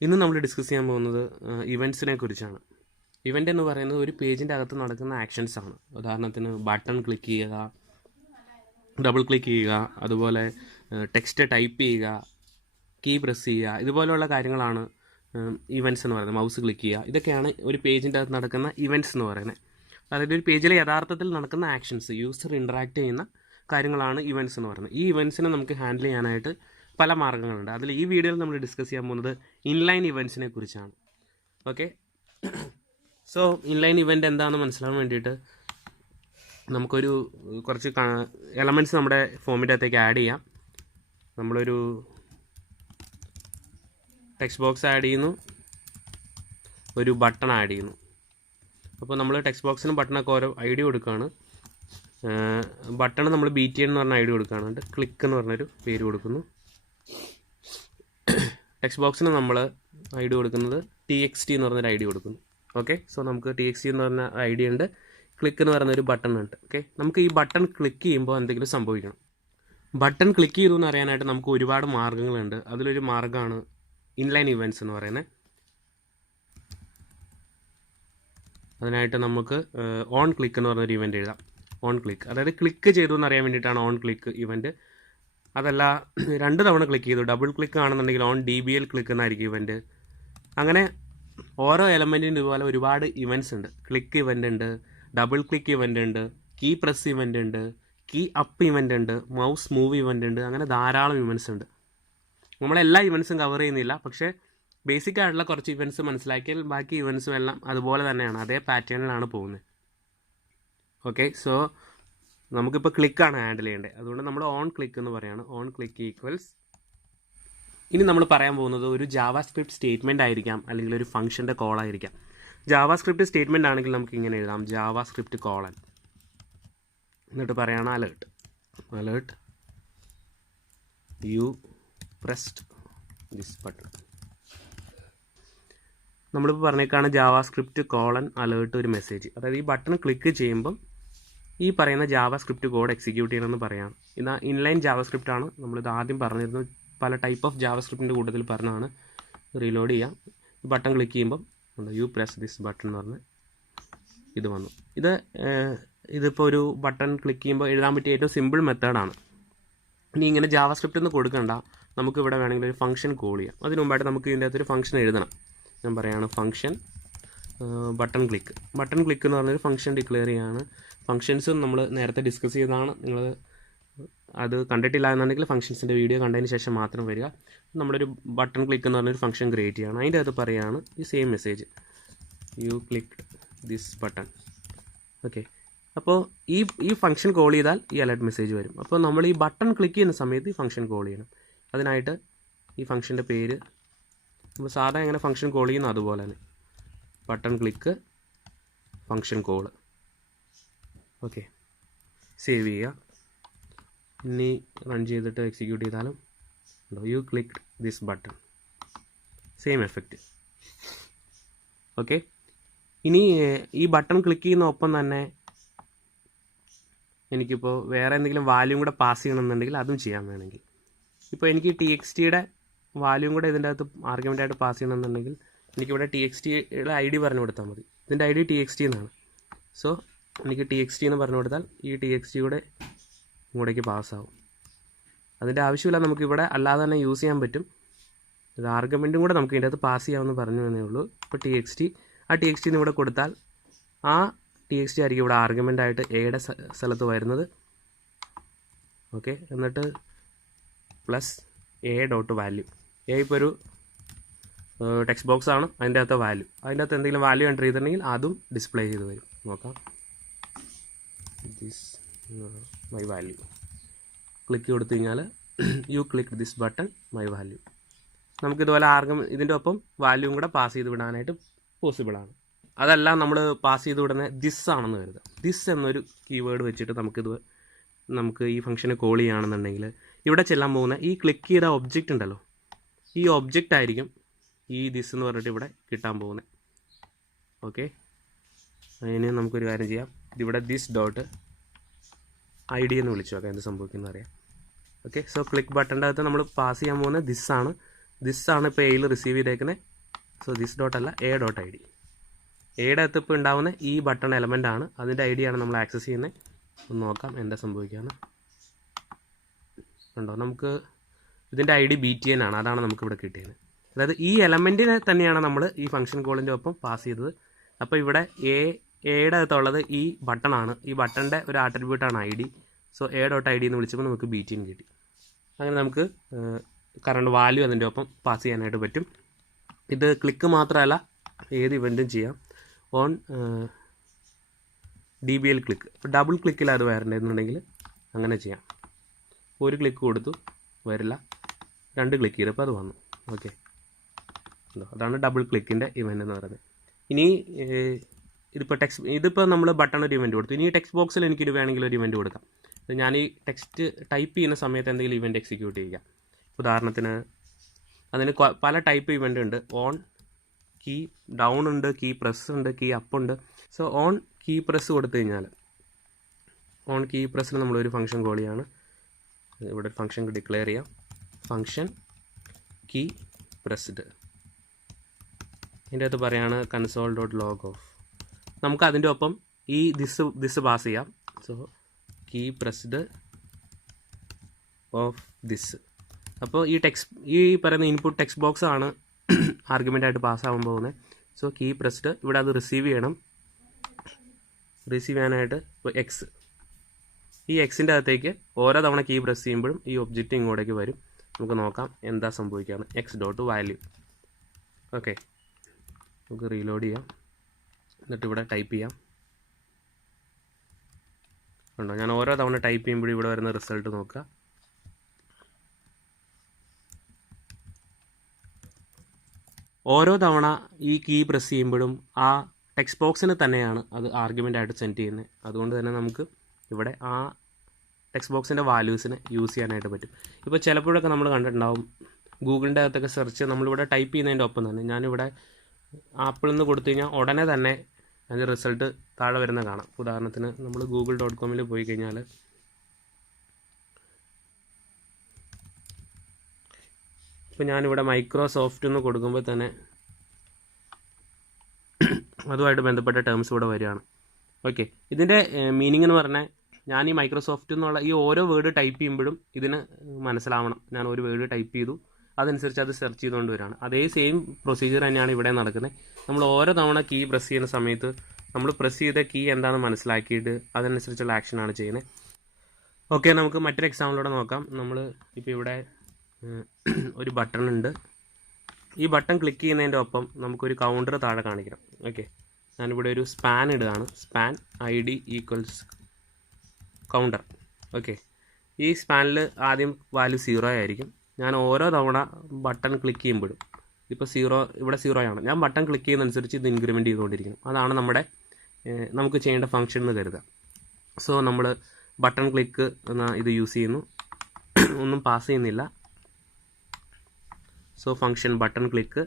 ഇന്ന് നമ്മൾ ഡിസ്കസ് ചെയ്യാൻ പോകുന്നത് ഇവന്റ്സിനെ കുറിച്ചാണ്. ഇവന്റ് എന്ന് പറയുന്നത് ഒരു പേജിന്റെ അകത്ത് നടക്കുന്ന ആക്ഷൻസ് ആണ്. ഉദാഹരണത്തിന് ബട്ടൺ ക്ലിക്ക് ചെയ്യുക ഡബിൾ ക്ലിക്ക് ചെയ്യുക അതുപോലെ ടെക്സ്റ്റ് ടൈപ്പ് ചെയ്യുക കീ പ്രസ് ചെയ്യുക ഇതുപോലെയുള്ള കാര്യങ്ങളാണ് ഇവന്റ്സ് എന്ന് പറയുന്നത്. മൗസ് ക്ലിക്ക് ചെയ്യുക. ഇതൊക്കെയാണ് ഒരു പേജിന്റെ അകത്ത് നടക്കുന്ന ഇവന്റ്സ് എന്ന് പറയുന്നത്. അതായത് ഒരു പേജിലെ യഥാർത്ഥത്തിൽ നടക്കുന്ന ആക്ഷൻസ് യൂസർ ഇൻട്രാക്ട് ചെയ്യുന്ന കാര്യങ്ങളാണ് ഇവന്റ്സ് എന്ന് പറയുന്നത്. ഈ ഇവന്റ്സിനെ നമുക്ക് ഹാൻഡിൽ ചെയ്യാനായിട്ട് പല മാർഗങ്ങളുണ്ട് അതിൽ ഈ വീഡിയോയിൽ നമ്മൾ ഡിസ്കസ് ചെയ്യാൻ പോകുന്നത് ഇൻലൈൻ ഇവന്റ്സിനെ കുറിച്ചാണ്. ഓക്കെ സോ ഇൻലൈൻ ഇവന്റ് എന്താണെന്ന് മനസ്സിലാകാൻ വേണ്ടിയിട്ട് നമുക്കൊരു കുറച്ച് എലമെന്റ്സ് നമ്മുടെ ഫോമിന്റെ അകത്തേക്ക് ആഡ് ചെയ്യാം. നമ്മളൊരു ടെക്സ്റ്റ് ബോക്സ് ആഡ് ചെയ്യുന്നു. ഒരു ബട്ടൺ ആഡ് ചെയ്യുന്നു. അപ്പോൾ നമ്മൾ ടെക്സ്റ്റ് ബോക്സിനും ബട്ടണൊക്കെ ഓരോ ഐ ഡി കൊടുക്കുകയാണ് ബട്ടൺ നമ്മൾ ബി ടി എന്ന് പറഞ്ഞ ഐ ഡി കൊടുക്കുകയാണ് ക്ലിക്ക് എന്ന് പറഞ്ഞൊരു പേര് കൊടുക്കുന്നു. ടെക്സ്റ്റ് ബോക്സിന് നമ്മൾ ഐ ഡി കൊടുക്കുന്നത് ടി എക്സ് ടി എന്ന് പറഞ്ഞൊരു ഐ ഡി കൊടുക്കുന്നു. ഓക്കെ സോ നമുക്ക് ടി എക്സ് ടി എന്ന് പറഞ്ഞ ഐ ഡി ഉണ്ട്. ക്ലിക്ക് എന്ന് പറയുന്ന ഒരു ബട്ടൺ ഉണ്ട്. ഓക്കെ നമുക്ക് ഈ ബട്ടൺ ക്ലിക്ക് ചെയ്യുമ്പോൾ എന്തെങ്കിലും സംഭവിക്കണം. ബട്ടൺ ക്ലിക്ക് ചെയ്തു എന്ന് അറിയാനായിട്ട് നമുക്ക് ഒരുപാട് മാർഗങ്ങളുണ്ട് അതിലൊരു മാർഗമാണ് ഇൻലൈൻ ഇവന്റ്സ് എന്ന് പറയുന്നത് അതിനായിട്ട് നമുക്ക് ഓൺ ക്ലിക്ക് എന്ന് പറഞ്ഞൊരു ഇവന്റ് എഴുതാം. ഓൺ ക്ലിക്ക് അതായത് ക്ലിക്ക് ചെയ്തു എന്ന് അറിയാൻ വേണ്ടിയിട്ടാണ് ഓൺ ക്ലിക്ക് ഇവന്റ് അതല്ല രണ്ട് തവണ ക്ലിക്ക് ചെയ്തു. ഡബിൾ ക്ലിക്ക് ആണെന്നുണ്ടെങ്കിൽ on D B L click എന്നായിരിക്കും ഇവന്റ് അങ്ങനെ ഓരോ എലമെന്റിനും ഇതുപോലെ ഒരുപാട് ഇവന്റ്സ് ഉണ്ട്. ക്ലിക്ക് ഇവന്റ് ഉണ്ട് ഡബിൾ ക്ലിക്ക് ഇവന്റ് ഉണ്ട് കീ പ്രസ് ഇവന്റ് ഉണ്ട് കീ അപ്പ് ഇവന്റ് ഉണ്ട് മൗസ് മൂവ് ഇവന്റ് ഉണ്ട് അങ്ങനെ ധാരാളം ഇവന്റ്സ് ഉണ്ട്. നമ്മളെല്ലാ ഇവന്റ്സും കവർ ചെയ്യുന്നില്ല. പക്ഷേ ബേസിക് ആയിട്ടുള്ള കുറച്ച് ഇവന്റ്സ് മനസ്സിലാക്കിയാൽ ബാക്കി ഇവന്റ്സും എല്ലാം അതുപോലെ തന്നെയാണ്. അതേ പാറ്റേണിലാണ് പോകുന്നത്. ഓക്കെ സോ നമുക്കിപ്പോൾ ക്ലിക്കാണ് ഹാൻഡിൽ ചെയ്യേണ്ടത്. അതുകൊണ്ട് നമ്മൾ ഓൺ ക്ലിക്ക് എന്ന് പറയുകയാണ് ഓൺ ക്ലിക്ക് ഈക്വൽസ് ഇനി നമ്മൾ പറയാൻ പോകുന്നത് ഒരു ജാവാ സ്ക്രിപ്റ്റ് സ്റ്റേറ്റ്മെന്റ് ആയിരിക്കാം അല്ലെങ്കിൽ ഒരു ഫംഗ്ഷന്റെ കോൾ ആയിരിക്കാം. ജാവാ സ്ക്രിപ്റ്റ് സ്റ്റേറ്റ്മെന്റ് ആണെങ്കിൽ നമുക്ക് ഇങ്ങനെ എഴുതാം. ജാവാ സ്ക്രിപ്റ്റ് കോളൻ എന്നിട്ട് പറയണം alert alert you pressed this button നമ്മളിപ്പോൾ പറഞ്ഞേക്കാണ് ജാവാ സ്ക്രിപ്റ്റ് കോളൻ അലേർട്ട് ഒരു മെസ്സേജ് അതായത് ഈ ബട്ടൺ ക്ലിക്ക് ചെയ്യുമ്പം ഈ പറയുന്ന ജാവ സ്ക്രിപ്റ്റ് കോഡ് എക്സിക്യൂട്ട് ചെയ്യണമെന്ന് പറയാം. ഇത് ഇൻലൈൻ ജാവ സ്ക്രിപ്റ്റ് ആണ്. നമ്മളിത് ആദ്യം പറഞ്ഞിരുന്നു. പല ടൈപ്പ് ഓഫ് ജാവ സ്ക്രിപ്റ്റിന്റെ കൂട്ടത്തിൽ പറഞ്ഞതാണ്. റീലോഡ് ചെയ്യാം. ബട്ടൺ ക്ലിക്ക് ചെയ്യുമ്പം യു പ്രസ് ദിസ് ബട്ടൺ എന്ന് പറഞ്ഞ് ഇത് വന്നു. ഇത് ഇതിപ്പോൾ ഒരു ബട്ടൺ ക്ലിക്ക് ചെയ്യുമ്പോൾ എഴുതാൻ പറ്റിയ ഏറ്റവും സിമ്പിൾ മെത്തേഡാണ് ഇനി ഇങ്ങനെ ജാവ സ്ക്രിപ്റ്റ് ഒന്നും കൊടുക്കണ്ട. നമുക്ക് ഇവിടെ വേണമെങ്കിൽ ഒരു ഫംഗ്ഷൻ കോൾ ചെയ്യാം. അതിന് മുമ്പായിട്ട് നമുക്ക് ഇതിന്റെ അകത്തൊരു ഫംഗ്ഷൻ എഴുതണം. ഞാൻ പറയുകയാണ് function button click button click എന്ന് പറഞ്ഞൊരു ഫംഗ്ഷൻ ഡിക്ലെയർ ചെയ്യാണ്. ഫംഗ്ഷൻസ് നമ്മൾ നേരത്തെ ഡിസ്കസ് ചെയ്തതാണ്. നിങ്ങൾ അത് കണ്ടിട്ടില്ല എന്നുണ്ടെങ്കിൽ ഫംഗ്ഷൻസിന്റെ വീഡിയോ കണ്ടതിന് ശേഷം മാത്രം വരിക. നമ്മളൊരു ബട്ടൺ ക്ലിക്ക് എന്ന് പറഞ്ഞൊരു ഫംഗ്ഷൻ ക്രിയേറ്റ് ചെയ്യണം. അതിന്റെ അകത്ത് പറയുകയാണ് ഈ same message you click this button okay അപ്പോൾ ഈ ഈ ഫംഗ്ഷൻ കോൾ ചെയ്താൽ ഈ അലർട്ട് മെസ്സേജ് വരും. അപ്പോൾ നമ്മൾ ഈ ബട്ടൺ ക്ലിക്ക് ചെയ്യുന്ന സമയത്ത് ഈ ഫംഗ്ഷൻ കോൾ ചെയ്യണം. അതിനായിട്ട് ഈ ഫംഗ്ഷന്റെ പേര് നമ്മൾ സാധാരണ എങ്ങനെ ഫംഗ്ഷൻ കോൾ ചെയ്യുന്ന അതുപോലെ തന്നെ. Button click function call. Okay. Save ചെയ്യുക. ഇനി റൺ ചെയ്തിട്ട് എക്സിക്യൂട്ട് ചെയ്താലും ഉണ്ടോ? You click this button. Same effect. Okay. ഇനി ഈ ബട്ടൺ ക്ലിക്ക് ചെയ്യുന്ന ഒപ്പം തന്നെ എനിക്കിപ്പോൾ വേറെ എന്തെങ്കിലും വാല്യൂം കൂടെ പാസ് ചെയ്യണമെന്നുണ്ടെങ്കിൽ അതും ചെയ്യാൻ വേണമെങ്കിൽ. ഇപ്പോൾ എനിക്ക് ടി എക്സ് ടിയുടെ വാല്യൂം കൂടെ ഇതിന്റെ അകത്ത് ആർഗ്യുമെന്റായിട്ട് പാസ് ചെയ്യണമെന്നുണ്ടെങ്കിൽ എനിക്കിവിടെ ടി എക്സ് ടിയുടെ ഐ ഡി പറഞ്ഞു കൊടുത്താൽ മതി. ഇതിന്റെ I D T X T എന്നാണ്. സോ എനിക്ക് ടി എക്സ് ടി എന്ന് പറഞ്ഞു കൊടുത്താൽ ഈ ടി എക്സ് ടി കൂടെ ഇങ്ങോട്ടേക്ക് പാസ്സാവും അതിന്റെ ആവശ്യമില്ല നമുക്കിവിടെ അല്ലാതെ തന്നെ യൂസ് ചെയ്യാൻ പറ്റും. ഇത് ആർഗ്യുമെന്റും കൂടെ നമുക്ക് ഇതിന്റെ അകത്ത് പാസ് ചെയ്യാമെന്ന് പറഞ്ഞു എന്നേ ഉള്ളൂ. ഇപ്പോൾ ടി എക്സ് ടി ആ ടി എക്സ് ടി ഇവിടെ കൊടുത്താൽ ആ ടി എക്സ് ടി ആയിരിക്കും ഇവിടെ ആർഗ്യുമെന്റ് ആയിട്ട് എയുടെ സ്ഥലത്ത് വരുന്നത്. ഓക്കെ എന്നിട്ട് plus a dot value a ഇപ്പോൾ ഒരു ടെക്സ്റ്റ് ബോക്സ് ആണ്. അതിന്റെ അകത്ത് വാല്യൂ അതിന്റെ അകത്ത് എന്തെങ്കിലും വാല്യൂ എന്റർ ചെയ്തിട്ടുണ്ടെങ്കിൽ അതും ഡിസ്പ്ലേ ചെയ്ത് വരും. നോക്കാം. ദിസ് മൈ വാല്യൂ ക്ലിക്ക് കൊടുത്തു കഴിഞ്ഞാൽ you click this button my value നമുക്കിതുപോലെ ആർഗം ഇതിന്റെ ഒപ്പം വാല്യൂം കൂടെ പാസ് ചെയ്ത് വിടാനായിട്ട് പോസിബിളാണ് അതല്ല നമ്മൾ പാസ് ചെയ്ത് വിടുന്ന ദിസ് ആണെന്ന് കരുതുക. ദിസ് എന്നൊരു കീവേഡ് വെച്ചിട്ട് നമുക്കിത് നമുക്ക് ഈ ഫംഗ്ഷന് കോൾ ചെയ്യുകയാണെന്നുണ്ടെങ്കിൽ ഇവിടെ ചെല്ലാൻ പോകുന്ന ഈ ക്ലിക്ക് ചെയ്ത ഒബ്ജക്റ്റ് ഉണ്ടല്ലോ. ഈ ഒബ്ജക്റ്റ് ആയിരിക്കും ഈ ദിസ് എന്ന് പറഞ്ഞിട്ട് ഇവിടെ കിട്ടാൻ പോകുന്നത് ഓക്കെ അതിന് നമുക്കൊരു കാര്യം ചെയ്യാം. ഇതിവിടെ ദിസ് ഡോട്ട് ഐ ഡി എന്ന് വിളിച്ചു. നോക്കാം എന്ത് സംഭവിക്കുന്നത് അറിയാം. ഓക്കെ സോ ക്ലിക്ക് ബട്ടന്റെ അകത്ത് നമ്മൾ പാസ് ചെയ്യാൻ പോകുന്നത് ദിസ് ആണ്. ദിസ് ആണ് ഇപ്പോൾ എയിൽ റിസീവ് ചെയ്തേക്കുന്നത് സോ ദിസ് ഡോട്ട് അല്ല എ ഡോട്ട് ഐ ഡി എയുടെ അകത്ത് ഇപ്പോൾ ഉണ്ടാവുന്ന ഈ ബട്ടൺ എലമെന്റ് ആണ്. അതിന്റെ ഐ ഡിയാണ് നമ്മൾ ആക്സസ് ചെയ്യുന്നത് ഒന്ന് നോക്കാം എന്താ സംഭവിക്കുകയെന്ന് ഉണ്ടോ നമുക്ക് ഇതിന്റെ I D B T N ആണ്. അതാണ് നമുക്കിവിടെ കിട്ടിയത് അതായത് ഈ എലമെന്റിനെ തന്നെയാണ് നമ്മൾ ഈ ഫംഗ്ഷൻ കോളിന്റെ ഒപ്പം പാസ് ചെയ്തത്. അപ്പോൾ ഇവിടെ എ എയുടെ അകത്തുള്ളത് ഈ ബട്ടണാണ് ഈ ബട്ടണിന്റെ ഒരു ആട്രിബ്യൂട്ടാണ് I D so a dot I D എന്ന് വിളിച്ചപ്പോൾ നമുക്ക് ബി ടി എൻ കിട്ടി. അങ്ങനെ നമുക്ക് കറണ്ട് വാല്യൂ അതിന്റെ ഒപ്പം പാസ് ചെയ്യാനായിട്ട് പറ്റും. ഇത് ക്ലിക്ക് മാത്രമല്ല ഏത് ഇവന്റും ചെയ്യാം. On D B L click double ക്ലിക്കിൽ അത് വരണ്ടെന്നുണ്ടെങ്കിൽ അങ്ങനെ ചെയ്യാം. ഒരു ക്ലിക്ക് കൊടുത്തു വരില്ല. രണ്ട് ക്ലിക്ക് ചെയ്തപ്പോൾ അത് വന്നു. ഓക്കെ അതാണ് ഡബിൾ ക്ലിക്കിന്റെ ഇവന്റ് എന്ന് പറയുന്നത്. ഇനി ഇതിപ്പോൾ ടെക്സ്റ്റ് ഇതിപ്പോൾ നമ്മൾ ബട്ടൺ ഒരു ഇവന്റ് കൊടുത്തു. ഇനി ടെക്സ്റ്റ് ബോക്സിൽ എനിക്കൊരു വേണമെങ്കിൽ ഒരു ഇവന്റ് കൊടുക്കാം. ഞാൻ ഈ ടെക്സ്റ്റ് ടൈപ്പ് ചെയ്യുന്ന സമയത്ത് എന്തെങ്കിലും ഇവന്റ് എക്സിക്യൂട്ട് ചെയ്യുക ഉദാഹരണത്തിന് അതിന് പല ടൈപ്പ് ഇവന്റ് ഉണ്ട്. ഓൺ കീ ഡൗൺ ഉണ്ട് കീ പ്രസ് ഉണ്ട് കീ അപ്പ് ഉണ്ട്. സോ ഓൺ കീ പ്രസ് കൊടുത്തു കഴിഞ്ഞാൽ ഓൺ കീ പ്രസ്സിൽ നമ്മളൊരു ഫംഗ്ഷൻ കോൾ ചെയ്യാണ്. ഇവിടെ ഫംഗ്ഷൻ ഡിക്ലെയർ ചെയ്യാം. ഫംഗ്ഷൻ കീ പ്രസ്ഡ് ഇതിന്റെ അകത്ത് പറയുകയാണ് കൺസോൾ ഡോട്ട് ലോഗ് ഓഫ് നമുക്ക് അതിന്റെ ഒപ്പം ഈ ദിസ് ദിസ് പാസ് ചെയ്യാം. So key pressed of this അപ്പോൾ ഈ ടെക്സ്റ്റ് ഈ പറയുന്ന ഇൻപുട്ട് ടെക്സ്റ്റ് ബോക്സ് ആണ് ആർഗ്യുമെന്റ് ആയിട്ട് പാസ്സാവാൻ പോകുന്നത്. സോ കീ പ്രസ്ഡ് ഇവിടെ അത് റിസീവ് ചെയ്യണം. റിസീവ് ചെയ്യാനായിട്ട് ഇപ്പോൾ എക്സ് ഈ എക്സിന്റെ അകത്തേക്ക് ഓരോ തവണ കീ പ്രസ് ചെയ്യുമ്പോഴും ഈ ഒബ്ജക്റ്റ് ഇങ്ങോട്ടേക്ക് വരും. നമുക്ക് നോക്കാം എന്താ സംഭവിക്കുകയാണ് എക്സ് ഡോട്ട് വാല്യൂ ഓക്കെ നമുക്ക് റീലോഡ് ചെയ്യാം. എന്നിട്ട് ഇവിടെ ടൈപ്പ് ചെയ്യാം. ഉണ്ടോ ഞാൻ ഓരോ തവണ ടൈപ്പ് ചെയ്യുമ്പോഴും ഇവിടെ വരുന്ന റിസൾട്ട് നോക്കുക. ഓരോ തവണ ഈ കീ പ്രസ് ചെയ്യുമ്പോഴും ആ ടെക്സ്റ്റ് ബോക്സിന് തന്നെയാണ് അത് ആർഗ്യുമെന്റ് ആയിട്ട് സെൻഡ് ചെയ്യുന്നത്. അതുകൊണ്ട് തന്നെ നമുക്ക് ഇവിടെ ആ ടെക്സ്റ്റ് ബോക്സിന്റെ വാല്യൂസിനെ യൂസ് ചെയ്യാനായിട്ട് പറ്റും. ഇപ്പോൾ ചിലപ്പോഴൊക്കെ നമ്മൾ കണ്ടിട്ടുണ്ടാവും ഗൂഗിളിന്റെ അകത്തൊക്കെ സെർച്ച് നമ്മളിവിടെ ടൈപ്പ് ചെയ്യുന്നതിന്റെ ഒപ്പം തന്നെ ഞാനിവിടെ ആപ്പിളിൽ നിന്ന് കൊടുത്തു കഴിഞ്ഞാൽ ഉടനെ തന്നെ അതിന്റെ റിസൾട്ട് താഴെ വരുന്ന കാണാം. ഉദാഹരണത്തിന് നമ്മൾ ഗൂഗിൾ ഡോട്ട് കോമിൽ പോയി കഴിഞ്ഞാൽ ഇപ്പോൾ ഞാനിവിടെ മൈക്രോസോഫ്റ്റ് എന്ന് കൊടുക്കുമ്പോൾ തന്നെ അതുമായിട്ട് ബന്ധപ്പെട്ട ടേംസ് ഇവിടെ വരികയാണ്. ഓക്കെ ഇതിന്റെ മീനിങ് എന്ന് പറഞ്ഞാൽ ഞാൻ ഈ മൈക്രോസോഫ്റ്റ് എന്നുള്ള ഈ ഓരോ വേർഡ് ടൈപ്പ് ചെയ്യുമ്പോഴും ഇതിന് മനസ്സിലാവണം. ഞാൻ ഒരു വേർഡ് ടൈപ്പ് ചെയ്തു. അതനുസരിച്ച് അത് സെർച്ച് ചെയ്തുകൊണ്ട് വരികയാണ് അതേ സെയിം പ്രൊസീജിയർ തന്നെയാണ് ഇവിടെ നടക്കുന്നത്. നമ്മൾ ഓരോ തവണ കീ പ്രസ് ചെയ്യുന്ന സമയത്ത് നമ്മൾ പ്രസ് ചെയ്ത കീ എന്താണെന്ന് മനസ്സിലാക്കിയിട്ട് അതനുസരിച്ചുള്ള ആണ് ചെയ്യുന്നത്. ഓക്കെ നമുക്ക് മറ്റൊരു എക്സാമ്പിളിലൂടെ നോക്കാം. നമ്മൾ ഇപ്പോൾ ഇവിടെ ഒരു ബട്ടൺ ഉണ്ട്. ഈ ബട്ടൺ ക്ലിക്ക് ചെയ്യുന്നതിന്റെ ഒപ്പം നമുക്കൊരു കൗണ്ടർ താഴെ കാണിക്കണം. ഓക്കെ ഞാനിവിടെ ഒരു സ്പാൻ ഇടുകയാണ്. Span I D equals counter okay ഈ സ്പാനിൽ ആദ്യം വാല്യൂ സീറോ ആയിരിക്കും. ഞാൻ ഓരോ തവണ ബട്ടൺ ക്ലിക്ക് ചെയ്യുമ്പോഴും ഇപ്പോൾ സീറോ ഇവിടെ സീറോ ആണ്. ഞാൻ ബട്ടൺ ക്ലിക്ക് ചെയ്യുന്നതനുസരിച്ച് ഇത് ഇൻക്രിമെന്റ് ചെയ്തുകൊണ്ടിരിക്കണം. അതാണ് നമ്മുടെ നമുക്ക് ചെയ്യേണ്ട ഫംഗ്ഷൻ എന്ന് കരുതുക. സോ നമ്മൾ ബട്ടൺ ക്ലിക്ക് എന്ന ഇത് യൂസ് ചെയ്യുന്നു. ഒന്നും പാസ് ചെയ്യുന്നില്ല. So function button click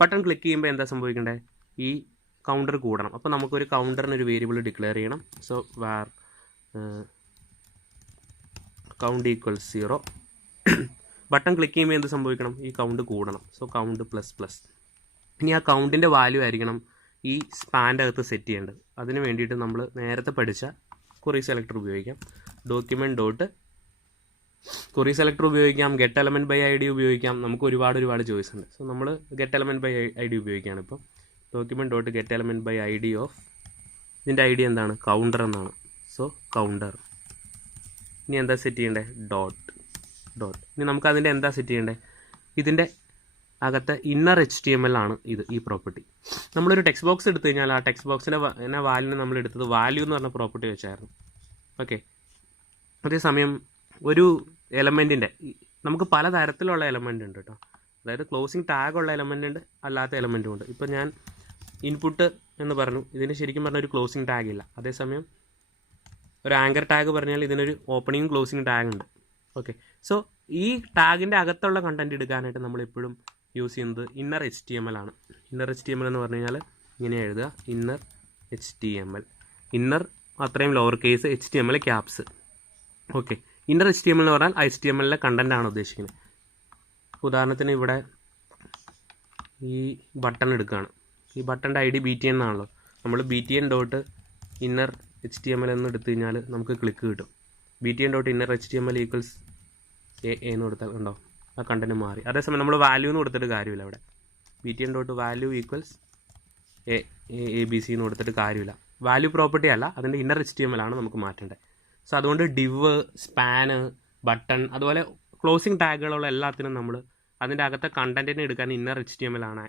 button click ചെയ്യുമ്പോൾ എന്താ സംഭവിക്കേണ്ടത് ഈ കൗണ്ടർ കൂടണം. അപ്പോൾ നമുക്കൊരു കൗണ്ടറിന് ഒരു വേരിയബിൾ ഡിക്ലെയർ ചെയ്യണം. So var count equal zero button click ചെയ്യുമ്പോൾ എന്ത് സംഭവിക്കണം? ഈ കൗണ്ട് കൂടണം. സോ കൗണ്ട് പ്ലസ് പ്ലസ് ഇനി ആ കൗണ്ടിന്റെ വാല്യൂ ആയിരിക്കണം ഈ സ്പാന്റെ അകത്ത് സെറ്റ് ചെയ്യേണ്ടത്. അതിന് വേണ്ടിയിട്ട് നമ്മൾ നേരത്തെ പഠിച്ച കുറി സെലക്ടർ ഉപയോഗിക്കാം. ഡോക്യുമെന്റ് ഡോട്ട് കുറി സെലക്ടർ ഉപയോഗിക്കാം. Get element by I D ഉപയോഗിക്കാം. നമുക്ക് ഒരുപാട് ഒരുപാട് ചോയ്സ് ഉണ്ട്. സോ നമ്മൾ get element by I D ഉപയോഗിക്കുകയാണ് ഇപ്പം. Document dot get element by I D of ഇതിന്റെ ഐ ഡി എന്താണ്? കൗണ്ടർ എന്നാണ്. സോ കൗണ്ടർ ഇനി എന്താ സെറ്റ് ചെയ്യേണ്ടത്? ഡോട്ട് ഡോട്ട് ഇനി നമുക്ക് അതിന്റെ എന്താ സെറ്റ് ചെയ്യേണ്ടത് ഇതിന്റെ അകത്ത് inner H T M L ആണ് ഇത് ഈ പ്രോപ്പർട്ടി നമ്മളൊരു ടെക്സ്റ്റ് ബോക്സ് എടുത്തു കഴിഞ്ഞാൽ ആ ടെക്സ്റ്റ് ബോക്സിന്റെ എന്നാ വാലിനെ നമ്മൾ എടുത്തത് വാല്യൂ എന്ന് പറഞ്ഞ പ്രോപ്പർട്ടി വെച്ചായിരുന്നു. ഓക്കെ അതേസമയം ഒരു എലമെന്റിന്റെ നമുക്ക് പല തരത്തിലുള്ള എലമെന്റ് ഉണ്ട് കേട്ടോ അതായത് ക്ലോസിങ് ടാഗ് ഉള്ള എലമെന്റ് ഉണ്ട് അല്ലാത്ത എലമെന്റും ഉണ്ട്. ഇപ്പോൾ ഞാൻ ഇൻപുട്ട് എന്ന് പറഞ്ഞു ഇതിന് ശരിക്കും പറഞ്ഞ ഒരു ക്ലോസിങ് ടാഗ് ഇല്ല. അതേസമയം ഒരു ആങ്കർ ടാഗ് പറഞ്ഞാൽ ഇതിനൊരു ഓപ്പണിങ് ക്ലോസിങ് ടാഗ് ഉണ്ട്. ഓക്കെ സോ ഈ ടാഗിന്റെ അകത്തുള്ള കണ്ടന്റ് എടുക്കാനായിട്ട് നമ്മൾ എപ്പോഴും യൂസ് ചെയ്യുന്നത് inner H T M L ആണ്. Inner H T M L എന്ന് പറഞ്ഞു കഴിഞ്ഞാൽ ഇങ്ങനെ എഴുതുക. Inner H T M L inner അത്രയും lower case H T M L caps okay inner H T M L എന്ന് പറഞ്ഞാൽ എച്ച് ടി എം എല്ലിലെ ആണ് ഉദ്ദേശിക്കുന്നത്. ഉദാഹരണത്തിന് ഇവിടെ ഈ ബട്ടൺ എടുക്കുകയാണ്. ഈ ബട്ടന്റെ I D B T N ആണല്ലോ നമ്മൾ B T N dot inner H T M L എന്ന് എടുത്തു കഴിഞ്ഞാൽ നമുക്ക് ക്ലിക്ക് കിട്ടും. B T N dot inner H T M L equals a എന്ന് കൊടുത്താൽ ഉണ്ടോ ആ കണ്ടന്റ് മാറി. അതേസമയം നമ്മൾ വാല്യൂ എന്ന് കൊടുത്തിട്ട് കാര്യമില്ല അവിടെ. B T N dot value equals A A B C എന്ന് കൊടുത്തിട്ട് കാര്യമില്ല. വാല്യൂ പ്രോപ്പർട്ടി അല്ല അതിന്റെ inner H T M L ആണ് നമുക്ക് മാറ്റേണ്ടത് സോ അതുകൊണ്ട് ഡിവ് സ്പാന് ബട്ടൺ അതുപോലെ ക്ലോസിംഗ് ടാഗുകളുള്ള എല്ലാത്തിനും നമ്മൾ അതിന്റെ അകത്തെ കണ്ടന്റിനെ എടുക്കാൻ inner H T M L ആണ്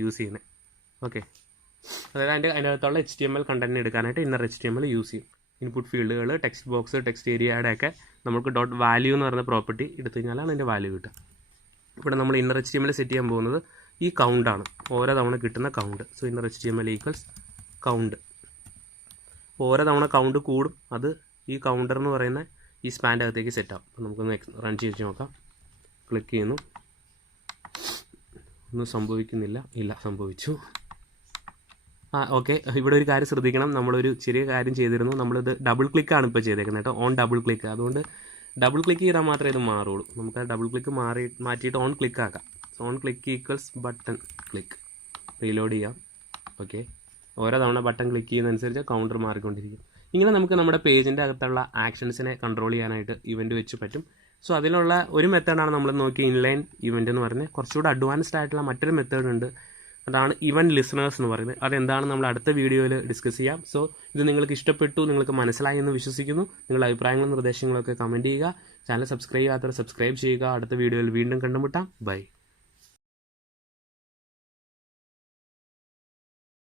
യൂസ് ചെയ്യുന്നത് ഓക്കെ അതായത് അതിന്റെ അതിന്റെ അകത്തുള്ള എച്ച് ടി എം എൽ കണ്ടന്റിനെ എടുക്കാനായിട്ട് inner H T M L use ചെയ്യും. ഇൻപുട്ട് ഫീൽഡുകൾ ടെക്സ്റ്റ് ബോക്സ് ടെക്സ്റ്റ് ഏരിയയുടെ ഒക്കെ നമുക്ക് ഡോട്ട് വാല്യൂ എന്ന് പറയുന്ന പ്രോപ്പർട്ടി എടുത്തു കഴിഞ്ഞാലാണ് അതിന്റെ വാല്യൂ കിട്ടുക. ഇവിടെ നമ്മൾ inner H T M L set ചെയ്യാൻ പോകുന്നത് ഈ കൗണ്ടാണ് ഓരോ തവണ കിട്ടുന്ന count so inner H T M L equals count ഓരോ തവണ കൗണ്ട് കൂടും. അത് ഈ കൗണ്ടർ എന്ന് പറയുന്ന ഈ സ്പാന്റെ അകത്തേക്ക് സെറ്റ് ആവും. അപ്പോൾ നമുക്കൊന്ന് റൺ ചെയ്ത് നോക്കാം. ക്ലിക്ക് ചെയ്യുന്നു. ഒന്നും സംഭവിക്കുന്നില്ല. ഇല്ല സംഭവിച്ചു. ആ ഓക്കെ ഇവിടെ ഒരു കാര്യം ശ്രദ്ധിക്കണം. നമ്മളൊരു ചെറിയ കാര്യം ചെയ്തിരുന്നു. നമ്മളിത് ഡബിൾ ക്ലിക്കാണ് ഇപ്പോൾ ചെയ്തേക്കുന്നത് കേട്ടോ. ഓൺ ഡബിൾ ക്ലിക്ക് അതുകൊണ്ട് ഡബിൾ ക്ലിക്ക് ചെയ്താൽ മാത്രമേ ഇത് മാറുള്ളൂ. നമുക്ക് ആ ഡബിൾ ക്ലിക്ക് മാറി മാറ്റിയിട്ട് ഓൺ ക്ലിക്ക് ആക്കാം. On click equals button click reload ചെയ്യാം. ഓക്കെ ഓരോ തവണ ബട്ടൺ ക്ലിക്ക് ചെയ്യുന്നതനുസരിച്ച് കൗണ്ടർ മാറിക്കൊണ്ടിരിക്കും. ഇങ്ങനെ നമുക്ക് നമ്മുടെ പേജിന്റെ അകത്തുള്ള ആക്ഷൻസിനെ കൺട്രോൾ ചെയ്യാനായിട്ട് ഇവന്റ് വെച്ച് പറ്റും. സോ അതിനുള്ള ഒരു മെത്തേഡാണ് നമ്മൾ നോക്കി ഇൻലൈൻ ഇവന്റ് എന്ന് പറഞ്ഞ് കുറച്ചുകൂടെ അഡ്വാൻസ്ഡ് ആയിട്ടുള്ള മറ്റൊരു മെത്തേഡ് ഉണ്ട്. അതാണ് ഇവൻ ലിസണേഴ്സ് എന്ന് പറയുന്നത്. അതെന്താണ് നമ്മൾ അടുത്ത വീഡിയോയിൽ ഡിസ്കസ് ചെയ്യാം. സോ ഇത് നിങ്ങൾക്ക് ഇഷ്ടപ്പെട്ടു നിങ്ങൾക്ക് മനസ്സിലായി എന്ന് വിശ്വസിക്കുന്നു. നിങ്ങളുടെ അഭിപ്രായങ്ങളും നിർദ്ദേശങ്ങളൊക്കെ കമന്റ് ചെയ്യുക. ചാനൽ സബ്സ്ക്രൈബ് ചെയ്യാത്തവർ സബ്സ്ക്രൈബ് ചെയ്യുക. അടുത്ത വീഡിയോയിൽ വീണ്ടും കണ്ടുമുട്ടാം. ബൈ